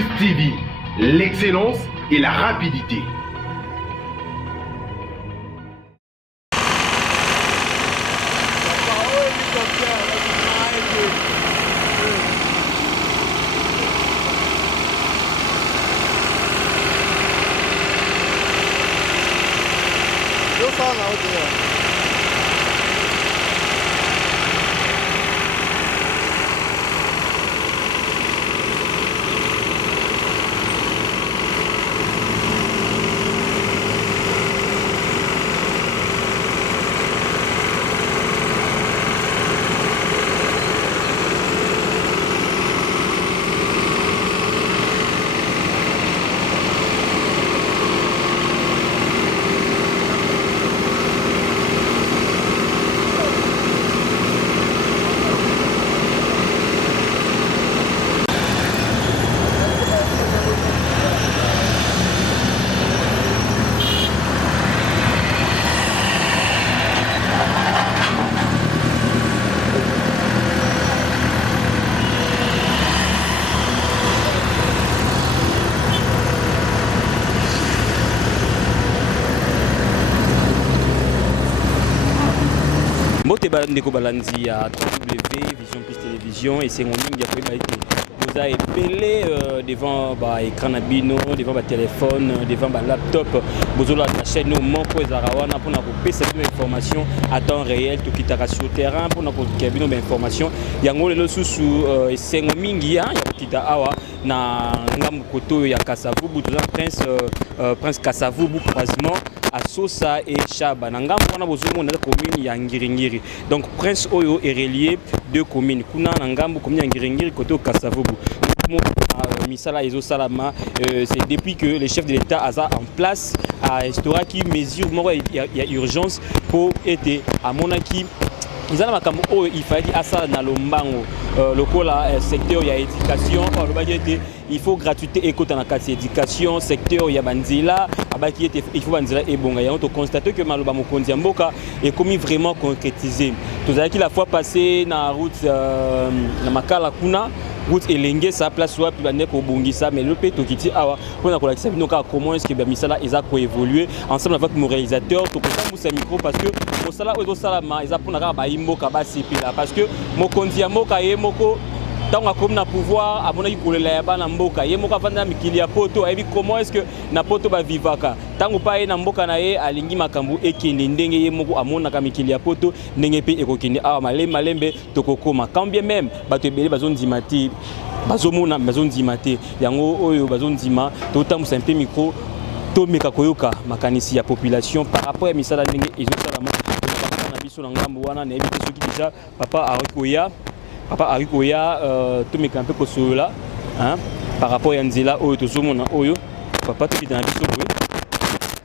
Plus TV, l'excellence et la rapidité. Ndeko balandi ya W Vision Plus Télévision et c'est mon ligne qui a été vous a épelé devant écran nabino, devant téléphone, devant laptop, vous avez la chaîne au moko ezarawana pour nous passer des informations à temps réel tout qui est sur le terrain pour nous donner des informations. Yango lelo susu sengo mingi ya kita awa na ngamu koto ya Kasavubu tout prince Kasavubu croisement à Sosa et Chaba. Nangam wana bozumo na commune ya Ngiringiri. Donc Prince Oyo est relié deux communes. Kuna Nangam commune ya Ngiringiri côté Kasavubu. Misala Ezo Salama, c'est depuis que le chef de l'État a en place à Estora qui mesure il y a urgence pour aider à Monaki. Ils ont il fallait à ça dans le mbango le secteur il y a éducation il faut gratuité écoute dans la case éducation secteur il y a banzila il faut banzila et bon on constate que maloba mokonzi mboka est commis vraiment concrétisé tout ça qui la fois passé na route na makala kuna route elenge sa place soit puis bande ko bongisa mais le peto kiti awa pour na ko lakisa bino ka comment est-ce que misala eza ko évoluer ensemble avec mon réalisateur to ko sa micro parce que au sala Ezo Salama eza pour na ka ba imboka ba sepela parce que mokonzi mboka ye moko tant comme na pouvoir à mon avis pour les bana mboka ye moko vanda mikili ya poto et comment est-ce que na poto ba vivaka tant pa ye na mboka na ye alingi makambu ekende ndenge ye moko amona ka mikili ya poto ndenge pe ekokende awa malembe tokokoma quand bien même bato ebele bazondima ti bazomona bazondima te yango oyo bazondima totamusa un peu micro tomeka koyoka makanisi ya population par rapport à misala ndenge Ezo Salama na biso na ngambo wana na ebite soki déjà papa Arikoya tomeka un peu kosola hein par rapport à nzela oyo tozomona oyo papa tokita na biso boye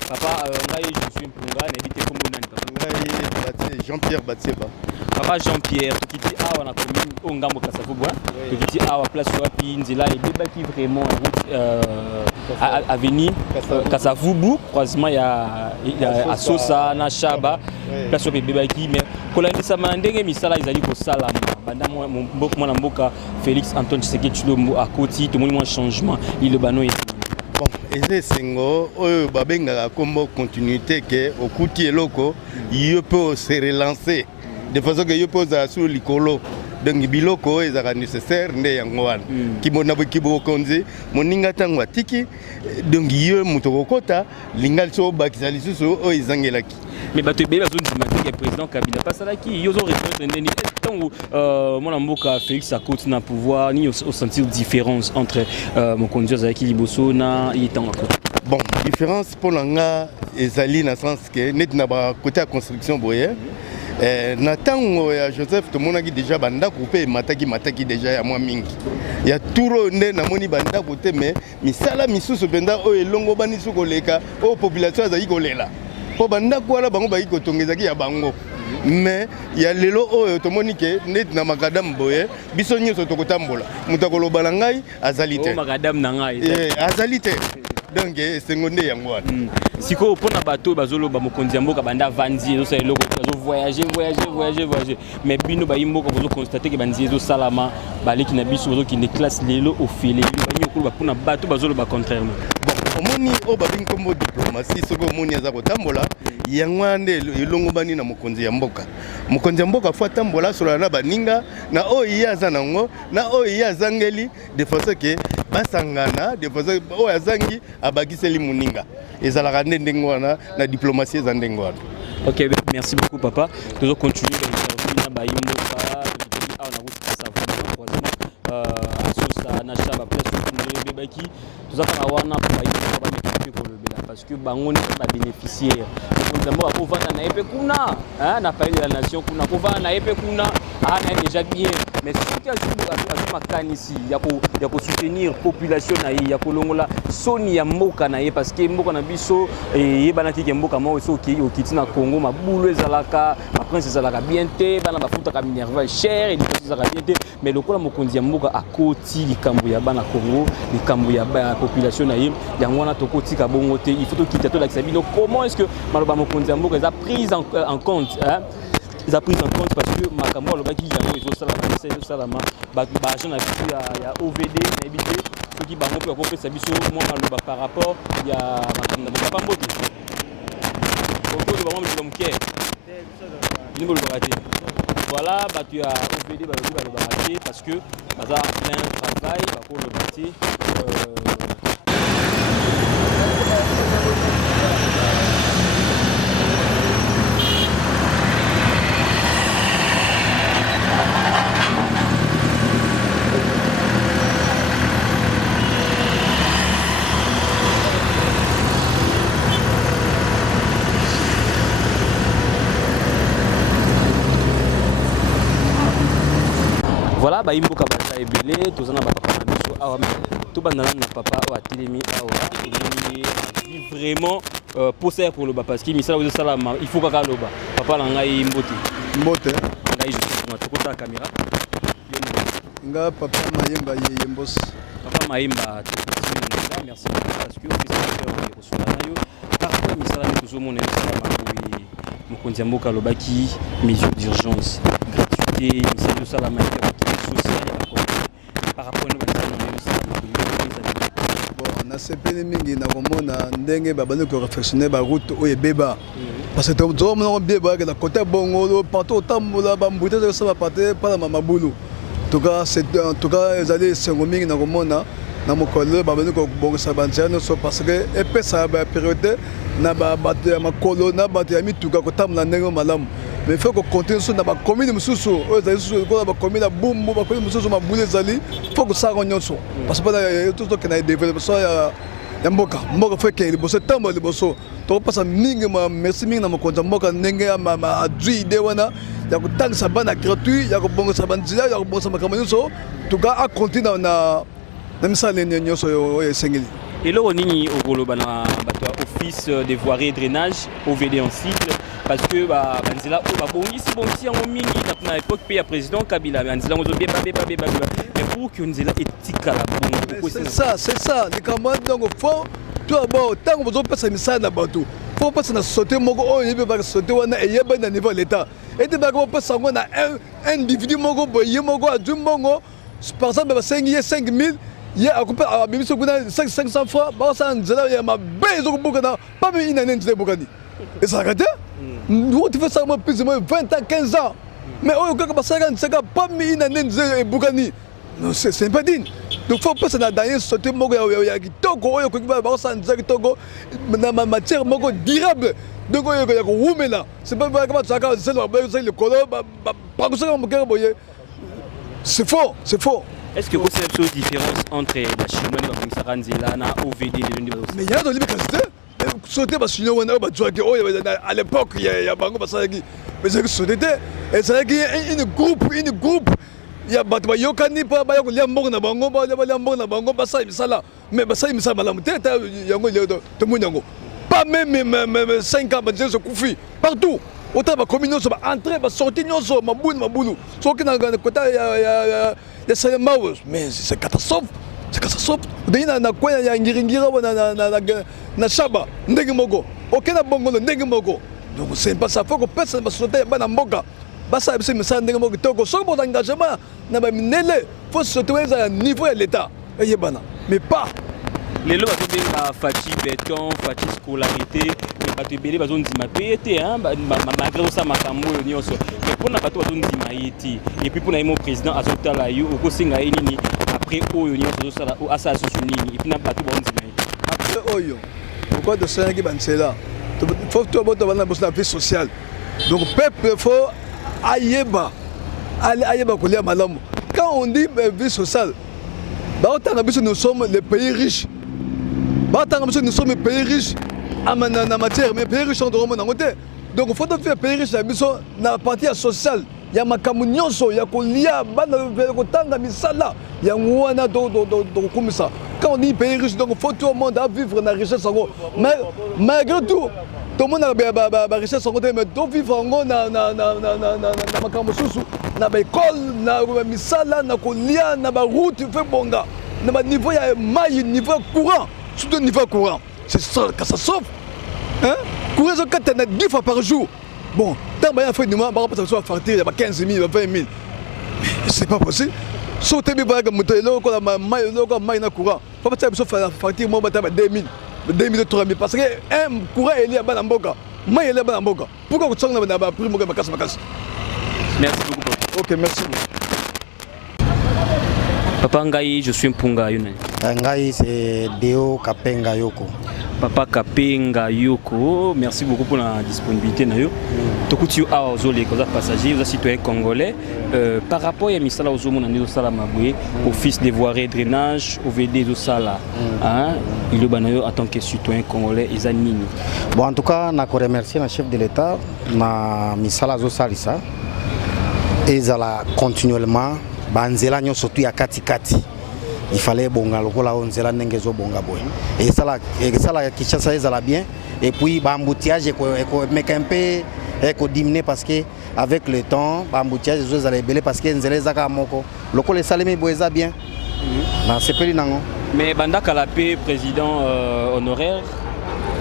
papa ngai je suis mpunga na ebite kombo nani papa ngai Jean-Pierre Batseba papa Jean-Pierre tokiti awa na commune ongambo Kasavubu tokiti awa place wapi nzela ebebaki vraiment avenue Kasavubu croisement ya Sosa na Chaba place wapi ebebaki mais kolandisa ndenge misala ezali kosalama banda mwana mboka Félix Antoine Tshisekedi Tshilombo à côté tout le monde changement il bano bon eze sengo oyo babengaka kombo continuité que okuti eloko yo peut se relancer de façon que yo peut za sur likolo donc biloko ezaka nécessaire nde yango wana kimona bokibokonzi moninga tango atiki donc yo muto kokota lingal so bakisa lisusu oyo izangelaki mais bato ebele bazondima te ke président Kabila pasalaki yo zo réponse ndeni ntango mwana mboka Félix akoti na pouvoir ni au sentir différence entre mokonzi azalaki liboso na ye ntango akoti bon différence pour nga ezali na sens que net na ba côté ya construction boye na tango ya Joseph tomonaki déjà bandako pe mataki déjà ya mwa mingi ya turo nde namoni bandako te mais misala misusu penda oyo elongo bani sukoleka o population azali kolela po bandako wana bango baki kotongezaki ya bango mais ya lelo oyo tomoni ke net na makadam boye biso nyonso tokotambola mutakolo balangai azali te makadam na ngai azali te donc esengo nde yango wana sikoyo mpona bato bazoloba mokonzi ya mboka banda vandi ezosala eloko voyager mais bino bayi mboka bozokonstate ke banzi ezosalama baleki na biso bazokende classe lelo ofele banyi okoloba mpona bato bazoloba contrairement omoni oyo babengi nkombo diplomatie soki omoni aza kotambola yango wana nde elongobani na mokonzi ya mboka fo atambola asolana na baninga na oyo ye aza nango na oyo ye azangeli de façon ke basangana de façon oyo azangi abakiseli moninga ezalaka nde ndenge wana na diplomatie eza ndenge wana. Ok, merci beaucoup papa. Nous allons continuer dans le parce que bango ne pas bénéficiaire. Nous avons na epe kuna, na pays de la nation kuna, kova na epe kuna, na déjà bien. Mais ce qui a joué à makanisi, ya ko soutenir population na ya ko longola soni ya mboka na ye parce que mboka na biso e banaki ke mboka mo so ki okiti na Congo mabulu ezalaka, ma prince ezalaka bien te, bana bafuta ka minerva cher et tout ça bien te, mais lokola mokonzi ya mboka akoti likambo ya bana Congo, likambo ya population na ye, yango wana tokoti ka bongo te, il faut to quitter to la sabino. Comment est-ce que maloba mokonzi ya mboka a pris en compte ils ont pris en compte parce que makambo lobaki yango ezosalama baagent na biso ya OVD na ebite soki bango mpe bakopesa biso mwa maloba par rapport ya makambo na papa mbote okoloba mwa maloba moke bino bolobaka te voilà bato ya OVD balobi balobaka te parce que baza en plein travail bakoloba te voilà ba imboka bata ebele tozana ba papa na biso awa to banana na papa wa telemi awa ni vraiment poser pour le bas parce que misala vous sala il faut kaka loba papa na ngai mbote ngai je suis na tokota caméra nga papa mayemba yembos papa mayemba merci parce que vous êtes cœur de recevoir yo parfois misala nous toujours mon sala mokonzi ya mboka lobaki mesures d'urgence gratuité misala sala par rapport na sepeli mingi na komona ndenge babandi ko réflexionner ba route oyo beba parce que to mona beba ke na côté bongo partout tambola ba mbute ça va partir par la mabulu en tout cas ezali sengo mingi na komona na mokolo babandi ko bongo sa bantiano so parce que epesa ba priorité na ba bato ya makolo na bato ya mituka ko tambola ndenge malamu. Mais il faut qu'on continue sur la commune de Moussoussou. La commune de Boumou, la commune de Moussoussou, la commune de il faut que ça revienne. Parce que tout ce qui a développé, il y a Mboka. Mboka fait qu'il y a des temps de bosso. Donc, parce que merci mille dans mon Mboka, Nenga, ma idée, il y a que tant que ça va gratuit, il y a que bon ça va dire, il y a que bon ça va comme ça. En tout cas, à continuer dans la même salle, il y a que Sengeli. Et là, on est au Golobana, office des voiries et drainage, OVD en cycle, parce que Banzela, ici, bon, si on mingi, à l'époque, il y a président Kabila, Banzela, on a bien, mais pour que Banzela éthique à la bombe. C'est ça, les camarades, donc, il faut, tout d'abord, tant que vous avez passé un message là-bas, il faut passer à sauter, il faut sauter, et il y a un niveau de l'État. Et tu vas passer à un individu, par exemple, 5 000. Il y a 500 fois, il y a ma baisse au Boukana, pas une année de Boukani. Et ça arrête? Nous, tu fais ça plus ou moins 20 ans, 15 ans. Mais au cas où ça n'a pas mis une année de Boukani. Non, c'est pas digne. Donc, il faut pas se donner ce type de Togo, dans matière durable. Donc, il y a c'est pas le colon, c'est faux. Est-ce que vous avez une différence entre la Chinois et la Saranzela, la OVD et le mais il y a de l'efficacité. Sauter parce que Chinois, à l'époque, il y a Bango Basagi. Mais c'est que sauter, et c'est une groupe. Il y a Batba Yokani, pas Bayako, Liambon, Bango, Liambon, Bango, Basai, Sala. Mais Basai, Misala, Yango, Tomunyango. Pas même 5 ans, mais je confie. Partout. Autant ma commune va entrer, va sortir, ma boule. Sauf que dans le côté, il y a mais c'est catastrophe. c'est catastrophe. Ndenge na kwenya ya ngiringira na shaba ndenge moko. Okena bongo ndenge moko. Donc c'est pas ça, faut que personne va sauter bana mboka. Basa biso misala ndenge moko toko. Soki bo engagement na ba minele, faut sauter à niveau de l'état. Eyebana. Mais pas les lois sont Fati béton, Fati scolarité, mais pas de bébé, pas de pété, hein, malgré ça, ma femme, mais pour n'a pas de été. Et puis pour l'aimer au président, à ce temps-là, au Kosinga Nini, après Oyo, à sa Nini, et puis n'a pas de bon après Oyo, pourquoi de ça qui est là? Il faut que tu aies la vie sociale. Donc, le peuple, il faut Ayeba, Ayeba, madame. Quand on dit vie sociale, nous sommes les pays riches. Nous sommes les pays riches en matière, mais les pays riches sont de Romain. Donc il faut faire pays riches dans la partie sociale. Il y a ma camunionso, il y a Kolia, Banatanga, Misala, il y a Mouana comme ça. Quand on dit pays riche, donc il faut tout le monde vivre dans la richesse. Mais malgré tout, tout le monde a la richesse, mais tout vivre dans la camusoussou, dans l'école, dans la Misala, dans la Kolia, dans la route, il fait bonga. Dans le niveau, il y a maille, niveau courant. Surtout niveau courant. C'est ça, catastrophe. Hein? Courir 10 fois par jour. Bon, tant que fait du mal, on va faire 15 000, 20 000. Mais c'est pas possible. Sauter les bagages, monter là, quand la maille est courant. Il faut pas faire 2 000, 3 000. Parce que un courant est lié à Banamboka. Maille est lié à Banamboka. Pourquoi vous avez un prix de Merci beaucoup. Ok, merci. Papa Ngai, je suis Mpunga Yune. Ngai, c'est Deo Kapenga Yoko. Papa Kapenga Yoko, merci beaucoup pour la disponibilité. Tokuti a ozole koza passager, vous citoyen congolais. Par rapport à misala ozomo na ndezo sala mabwe, office des voiries et drainage, OVD zo sala. Hein, il est banayo en tant que citoyen congolais ezanini. Bon, en tout cas, na ko remercier le chef de l'État na misala zo salisa. Ezala continuellement banzela nyo surtout ya kati. Il fallait bonga lokola onzela ndenge zo bonga boy. Et ça la Kinshasa ezala bien et puis ba embouteillage ko meka un peu ko diminuer parce que avec le temps ba embouteillage zo ezala belé parce que nzela ezaka moko lokola salemi boeza bien. Na sepeli nango. Mais banda kalapé président honoraire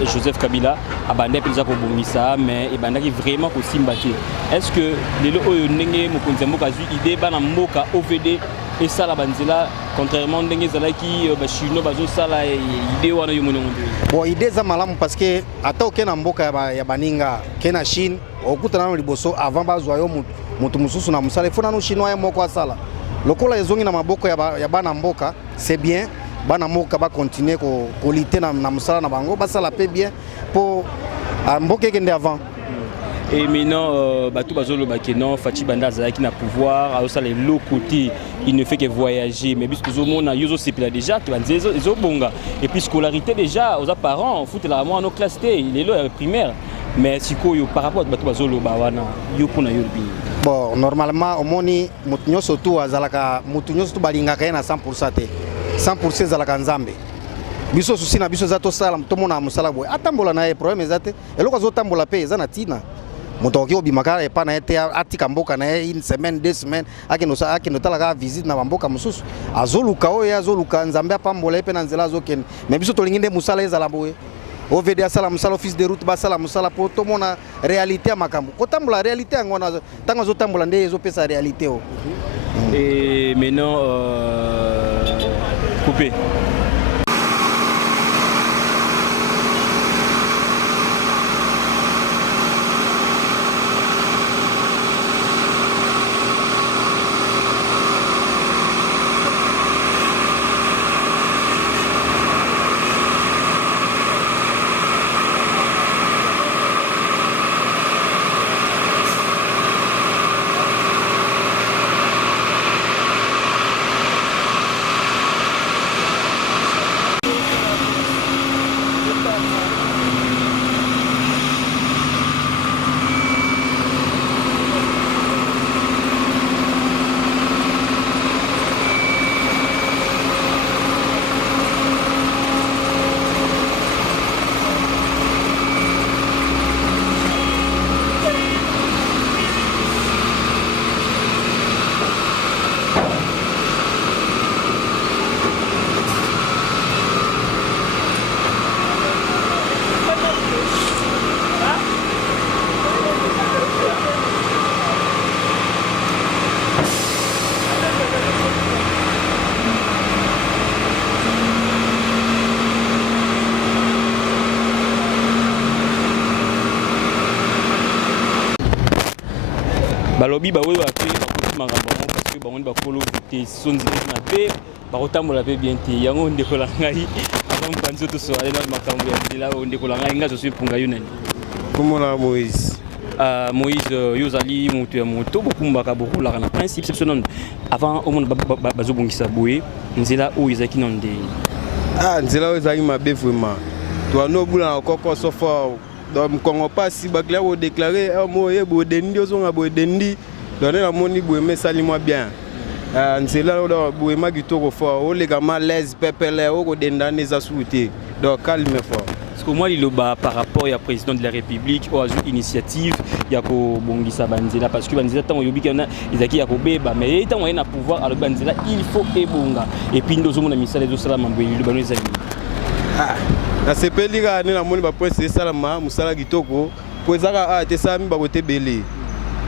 Joseph Kabila a bandé plus pour Bongisa mais il bandaki vraiment ko simbaki. Est-ce que les oyo ndenge mokonzi mboka zui idée bana mboka OVD et ça la banzela contrairement ndenge zala ki ba chino bazo sala idée wana yo monongo. Bon idée za malamu parce que ata okena mboka ya baninga kena Chine okutana no liboso avant bazwa yo mutu mususu na musala ifuna no chinois ya moko asala. Lokola ezongi na maboko ya bana mboka c'est bien. Bana mboka ba continuer ko lutter na musala na bango basala pe bien pour mboka kende avant. Et maintenant, tout bazolo bakeno Fati Banda Zaki na pouvoir, alors ça les lots côté, il ne fait que voyager. Mais puisque tout le monde a yoso c'est déjà, tu vas dire ils bonga. Et puis scolarité déjà, aux parents, on fout la moi en classe T, il est là primaire. Mais si quoi par rapport à tout bazolo bawana, yo pona yo bi. Bon, normalement au moni mutunyo surtout azalaka mutunyo surtout balinga kana 100% te. 100% zalaka nzambe. Biso susi na biso zato sala tomona musala boy. Atambola na problème ezate. Eloko zo tambola pe ezana tina. Motoki obimaka e pa na ete atika mboka na une semaine 2 semaines akino talaka visite na mboka mususu azoluka oyo azoluka nzambe apambola pe na nzela azokende mais biso tolinginde musala ezala boye OVD asala musala office de route basala musala po tomona réalité ya makambo kotambola réalité yango na tango azotambola nde ezopesa réalité o. Et maintenant coupé. balobi bawe bape bakoki makambo yango parce que bango bakolo vite sonzi na be bakotambola pe bien te yango ndeko la ngai avant mpanzo to so ale na makambo ya ndila ndeko la ngai nga zo mpunga yo nani komona Moïse Moïse yozali moto ya moto bokumbaka bokolaka na principe c'est non avant au monde bazobongisa boye nzela oyo ezaki na nde nzela oyo ezalaki mabe vraiment toanobula na koko so fort donc kongo pasi baklia bo déclarer moye bo dendi ozonga bo dendi donner la moni bo mesali moi bien nzela oyo bo maki toko fort oleka ma l'aise pepele oko dendane za souté donc calme fort. Parce que moi, il y a par rapport au président de la République, aux initiatives, il y a Bongisa Banzela, parce que Banzela, tant qu'il y a Beba, mais tant qu'il y a pouvoir, alors Banzela, il faut Ebonga. Et puis nous avons mis ça les autres salams, le Banous amis. Na sepeli ka na moni ba presse salama musala kitoko, poezaka te sami ba kote belé.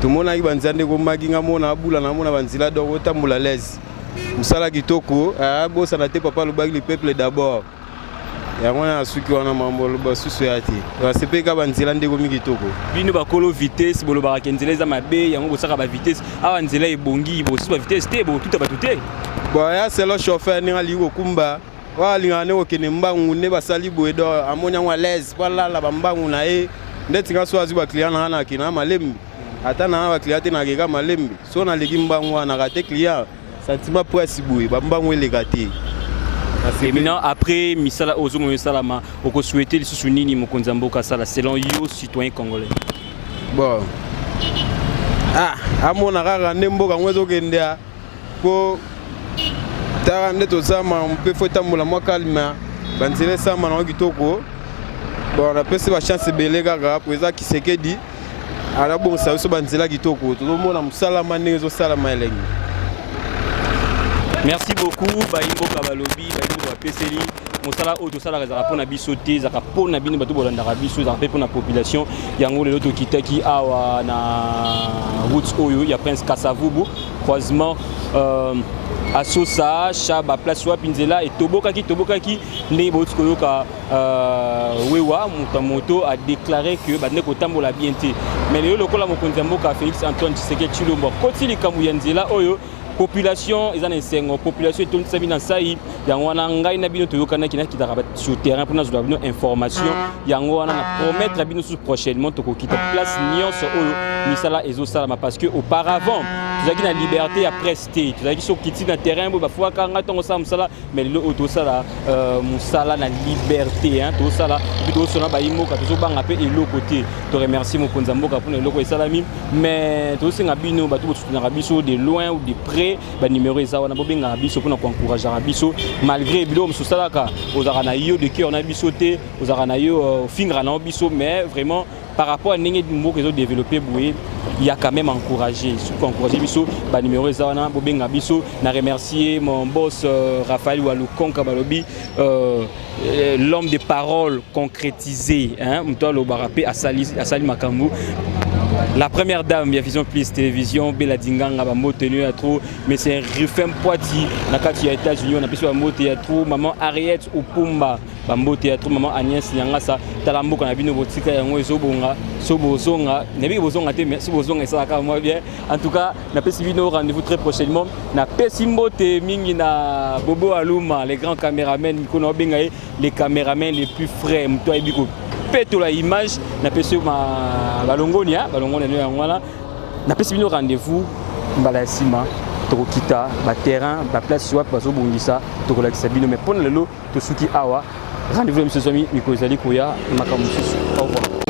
Tout monde a Banzande ko makinga mona bula na mona Banzela do tambola l'aise. Musala kitoko, bo sana te papa le bag le peuple d'abord. yango na suki wana mambo lo basusu yati basepe ka banzela ndeko mingi toko bino bakolo vitesse bolo barakenzela za mabe yango bosaka ba vitesse awa nzela ebongi bosi ba vitesse te bo tuta batute bo ya selo chauffeur ninga liko kumba wa linga ne okene mbangu ne basali boedo amonya ngwa les wala la bambangu na e ndeti nga swazi ba client na kina malembi ata na ba client na keka malembi so na leki mbangu wana kate client sentiment presse boue bambangu elekate. Et maintenant, après Misala Ozomo Salama, on peut souhaiter le soutien de Mboka Sala selon les citoyens congolais. Bon. À mon arrêt, Nembo, quand on est là, pour Tarande to Sama, on peut faire tambola moi calme. Banzele Sama na Gitoko. Bon, on a passé la chance de Belega pour ça qui s'est dit. Alors bon, ça aussi Banzela Gitoko. Tout le monde a Salama Nezo Salama Eleng. Merci beaucoup, Baimbo Kabalobi, Baimbo Peseli. Mosala auto sala za rapona bisoté za rapona bino bato bolanda rabiso za pe pour la population yango le loto kitaki awa na route oyo ya Prince Kasavubu croisement Asosa Chaba place wa Pinzela et Tobokaki ne botsko yoka wewa moto a déclaré que ba ne ko tambola bienté mais le lokola mokonzi mboka Félix Antoine Tshisekedi Tshilombo koti likamu ya nzela oyo population ils en enseignement population et tout ça bien ça y yango wana ngai na bino toyokana kina kitaka sur terrain pour nous donner information yango wana na promettre bino sous prochainement to kita place nyonso oyo misala ezo salama parce que auparavant tu as la liberté à prester tu as qui sur kiti na terrain bo ba fois kanga tongo sa musala mais le auto sala musala na liberté hein to sala bito sona ba imo ka to banga pe elo côté to remercier mon konzamboka pour le loko salami mais to singa bino ba to soutenir biso de loin ou de près ba numéro eza wana bobenga biso pour encourager biso malgré bilo musalaka ozara na yo de cœur na biso te ozara na yo fingra na biso mais vraiment par rapport à n'engé mot que ont développé boué il y a quand même encouragé surtout encourager biso ba numéro eza wana bobenga biso na remercier mon boss Raphaël Walukonka Balobi l'homme de parole concrétisé hein mtolo barapé asali makambu. La première dame de Vision Plus Télévision, Bella Dinganga, tenu à trop, mais c'est Rufem Poiti, Nakati à États-Unis, on a pu se moter à trop, maman Ariette Opumba, Bambo Théâtre, maman Agnès Nyangasa, Talambo, qu'on a vu nos boutiques, et Zobonga, Sobozonga, Nebi Bozonga, merci Bozonga et ça va moi bien. En tout cas, on a pu suivre nos rendez-vous très prochainement. On a pu Simbote, Mingina, Bobo Aluma, les grands caméramens, les caméramens les plus frais, Moutoua Biko. Peto la image na pesi ma balongonia no yangwana na pesi bino rendez-vous mbala sima tokita ba terrain ba place wa bazo bongisa tokolakisa bino mais pona lelo to suki awa rendez-vous monsieur Zomi mikozali koya makamususu au revoir.